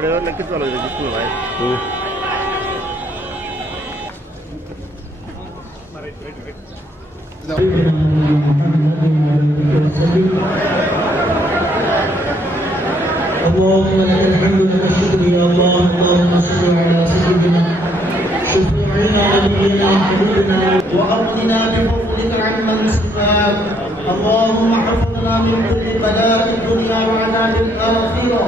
जोड्यावर किती चालू दिसतो भाई Thank you. مغفرة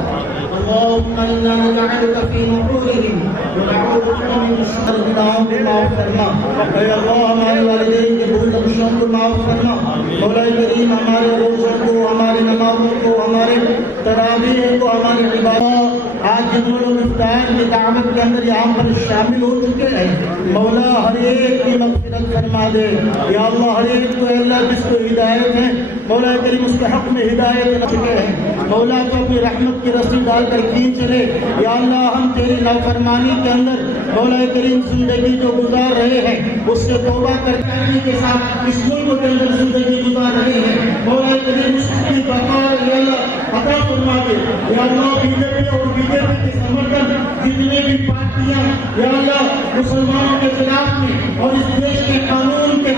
اللهم إنا نجعلك في نحورهم ونعوذ بك من شر اللهم معاف فرما اے اللہ ہمارے والدین کے بھول دشمن کو معاف فرما مولا کریم ہمارے روزوں کو ہماری نمازوں کو ہمارے تراویح کو ہمارے عبادت آج جن لوگ افطار کی دعوت کے اندر یہاں پر شامل ہو چکے ہیں، مولا ہر ایک کی مغفرت فرما دے۔ یا اللہ، ہر ایک کو اے اللہ جس کو ہدایت ہے، مولا کریم اس کے حق میں ہدایت نہ چکے ہیں۔ مولا تو اپنی رحمت کی رسی ڈال کر کھینچ لے۔ یا اللہ، ہم تیری نافرمانی کے اندر مولا کریم زندگی جو گزار رہے ہیں، اس سے توبہ کرنے کے ساتھ اس ملک کے اندر زندگی گزار رہے ہیں۔ चुना दे अल्लाह बीजेपी और बीजेपी के समर्थन जितने भी पार्टियाँ या अल्लाह मुसलमानों के खिलाफ में और इस देश के कानून के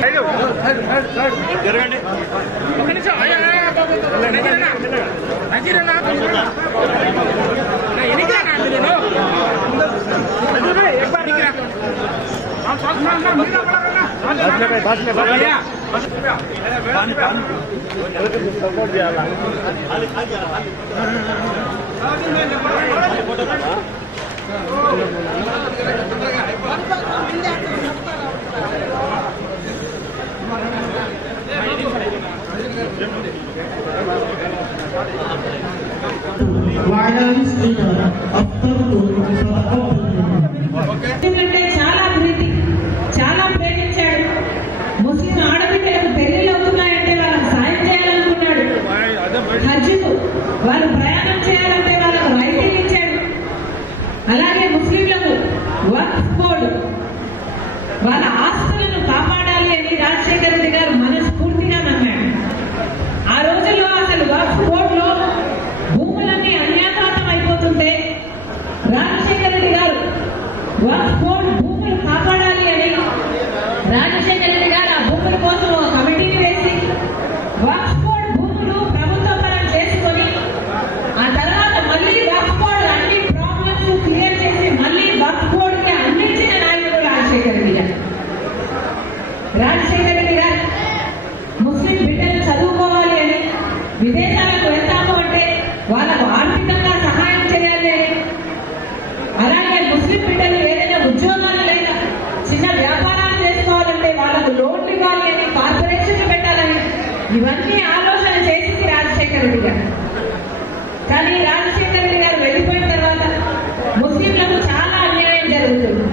बात में बात में Violence is a of the వాళ్ళు ప్రయాణం చేయాలంటే వాళ్ళకు రైతీలు ఇచ్చాడు అలాగే ముస్లింలకు వర్క్ బోర్డు. వాళ్ళ ఆస్తులను కాపాడాలి అని రాజశేఖర రెడ్డి గారు మనస్ఫూర్తిగా నమ్మాడు. ఆ రోజుల్లో అసలు వర్క్ కోడ్లో భూములన్నీ అన్యాతాతం అయిపోతుంటే రాజశేఖర రెడ్డి గారు వర్క్ కోడ్ భూములు కాపాడాలి అని రాజశేఖర రాజశేఖర్ రెడ్డి గారు ముస్లిం బిడ్డలు చదువుకోవాలి అని విదేశాలకు వెళ్తాము అంటే వాళ్ళకు ఆర్థికంగా సహాయం చేయాలి అని. అలాగే ముస్లిం బిడ్డలు ఏదైనా ఉద్యోగాలు లేక చిన్న వ్యాపారాలు చేసుకోవాలంటే వాళ్ళకు లోన్లు ఇవ్వాలి అని కార్పొరేషన్లు పెట్టాలని ఇవన్నీ ఆలోచన చేసింది రాజశేఖర రెడ్డి గారు. కానీ రాజశేఖర రెడ్డి గారు వెళ్ళిపోయిన తర్వాత ముస్లింలకు చాలా అన్యాయం జరుగుతుంది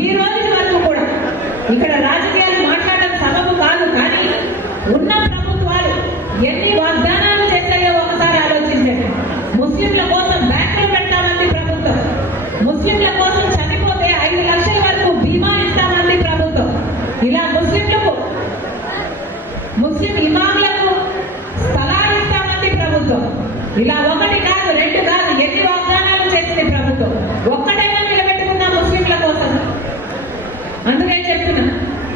ఈ రోజు వరకు కూడా ఇక్కడ రాజకీయాలు మాట్లాడడం సబబు కాదు కానీ ఉన్న ప్రభుత్వాలు ఎన్ని వాగ్దానాలు చేశాయో ఒకసారి ఆలోచించండి ముస్లింల కోసం బ్యాంకులు పెట్టామంది ప్రభుత్వం ముస్లింల కోసం చనిపోతే ఐదు లక్షల వరకు బీమా ఇస్తామంది ప్రభుత్వం ఇలా ముస్లింలకు ముస్లిం ఇమాములకు స్థలాలు ఇస్తామంది ప్రభుత్వం ఇలా ఒకటి కాదు రెండు కాదు ఎన్ని వాగ్దానాలు చేసింది ప్రభుత్వం. ఒక్కటైనా నిలబెట్టుకున్న ముస్లింల కోసం. అందుకే చెప్తున్నా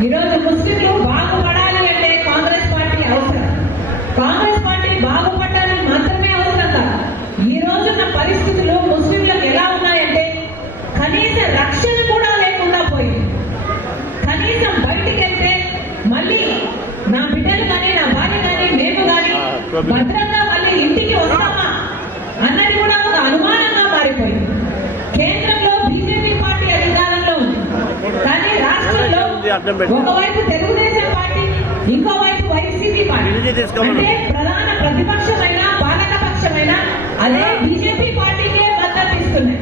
ఈరోజు ముస్లింలు బాగుపడాలి అంటే కాంగ్రెస్ పార్టీ అవసరం. కాంగ్రెస్ పార్టీ బాగుపడడానికి మాత్రమే అవసరం కాదు. ఈ రోజున్న పరిస్థితులు ముస్లింలకు ఎలా ఉన్నాయంటే కనీస రక్షణ కూడా లేకుండా పోయింది. కనీసం బయటికి వెళ్తే మళ్ళీ నా బిడ్డలు కానీ నా భార్య కానీ మేము కానీ భద్రంగా మళ్ళీ ఇంటికి వస్తామా అన్నది కూడా ఒక అనుమానంగా మారిపోయింది. కేంద్రంలో బీజేపీ పార్టీ అధికారంలో ఉంది. కానీ రాష్ట్రంలో ఒకవైపు తెలుగుదేశం పార్టీ ఇంకోవైపు వైసీపీ పార్టీ. అంటే ప్రధాన ప్రతిపక్షమైన పాలక పక్షమైన అదే బీజేపీ పార్టీకే మద్దతు ఇస్తున్నాయి.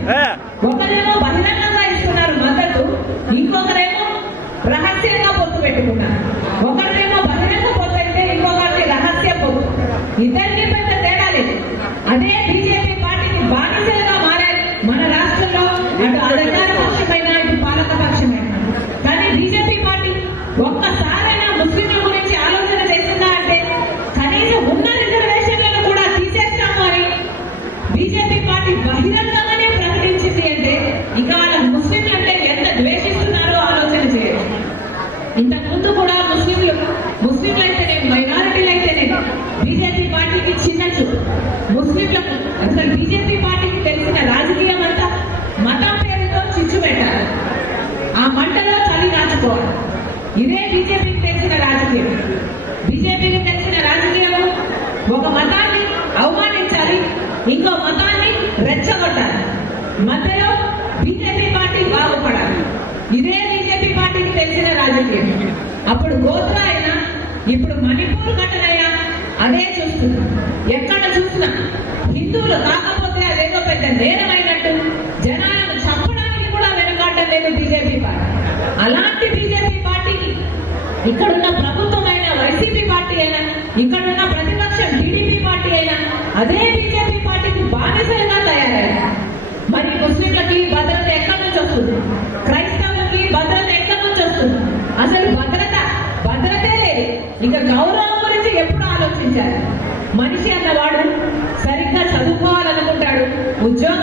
బీజేపీ పార్టీకి చిన్నచ్చు ముస్లింలకు అసలు బీజేపీ పార్టీకి తెలిసిన రాజకీయం అంతా మతం పేరుతో చిచ్చు పెట్టాలి. ఆ మంటలో చలి కాచుకోవాలి ఇదే బీజేపీకి తెలిసిన రాజకీయం. బీజేపీకి తెలిసిన రాజకీయం ఒక మతాన్ని అవమానించాలి ఇంకో మతాన్ని రెచ్చగొట్టాలి. మధ్యలో బీజేపీ పార్టీ బాగుపడాలి. ఇదే బీజేపీ పార్టీకి తెలిసిన రాజకీయం. అప్పుడు గోత్ర అయినా ఇప్పుడు మణిపూర్ ఘటన అదే చూస్తున్నాం. ఎక్కడ చూసినా హిందువులు కాకపోతే అదేదో పెద్ద నేరమైనట్టు జనాలను చంపడానికి కూడా వెనకాడడం లేదు బీజేపీ పార్టీ. అలాంటి బీజేపీ పార్టీకి ఇక్కడున్న ప్రభుత్వమైన వైసీపీ పార్టీ అయినా ఇక్కడున్న ప్రతిపక్షం టీడీపీ పార్టీ అయినా అదే మనిషి అన్నవాడు సరిగ్గా చదువుకోవాలనుకుంటాడు ఉద్యోగం